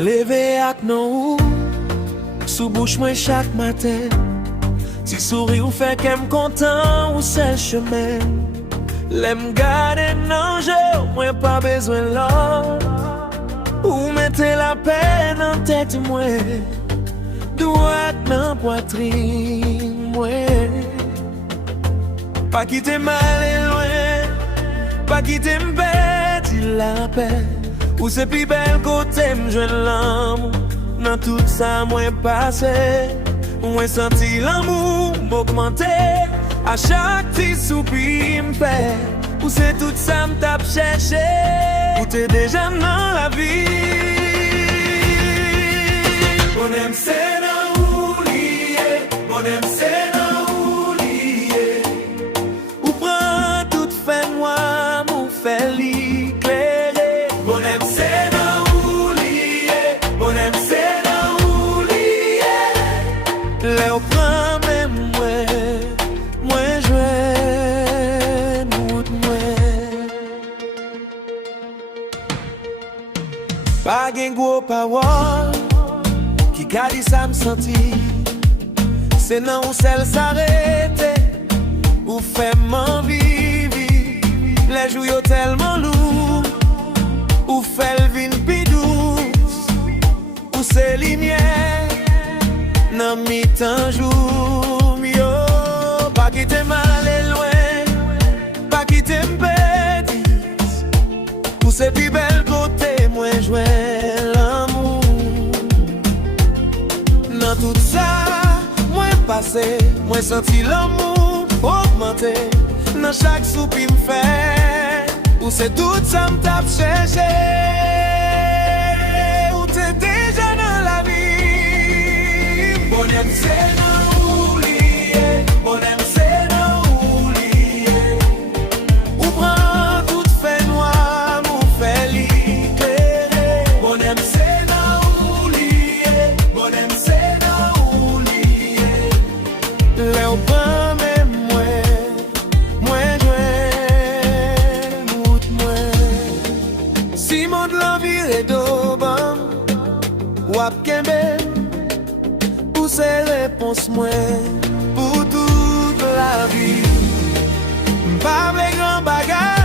Mwen leve ak nan ou sou bouche mwen chak maten. Ti souri ou fe kem kontan ou sel chemen. Lem gade nan jè mwen pa bezwen lor. Ou mette la pen nan tèt mwen, douat nan poitrine mwen. Pa kite mal e loin, pa kite mbedi la pen. Ou se pi bel kote mjwen l'amou, nan tout sa mwen pase. Mwen senti l'amou m'augmente, a chak ti soupi m'fè. Ou se tout sa m'tap chèche, ou te deja nan la vi. Bonem se nan ou liye, bonem se nan ou liye. Ou pran tout fè noa mou fè li klere. Bonem se nan ou liye, bonem se nan ou liye. Le ou pran men mwen jwen mout mwen. Pa gen gwo pawol ki gadi sa m senti. Se nan ou sel s'arete, ou fè m'envivi. Le jou yo telman lou, ou fèl vin pi dous. Ou se linye nan mi tanjoum yo. Pa kite mal e loin, pa kite mpedis. Ou se pi bel kote mwen jwen l'amou. Nan tout sa mwen pase, mwen senti l'amou augmente. Nan chak soupi m'fè, ou se tout sa m'tap chèche. Ou te deja nan la vi. Bonem se nan ou liye, bonem se nan ou liye. Ou pran tout fè noa mou fè li klere. Bonem se nan ou liye, bonem se nan ou liye. Le ou pran men mwen jwen mout mwen. Si moun la vire do ban, wap kembe, ou se repons mwen pou tout la vi. M'pa vle gran bagay,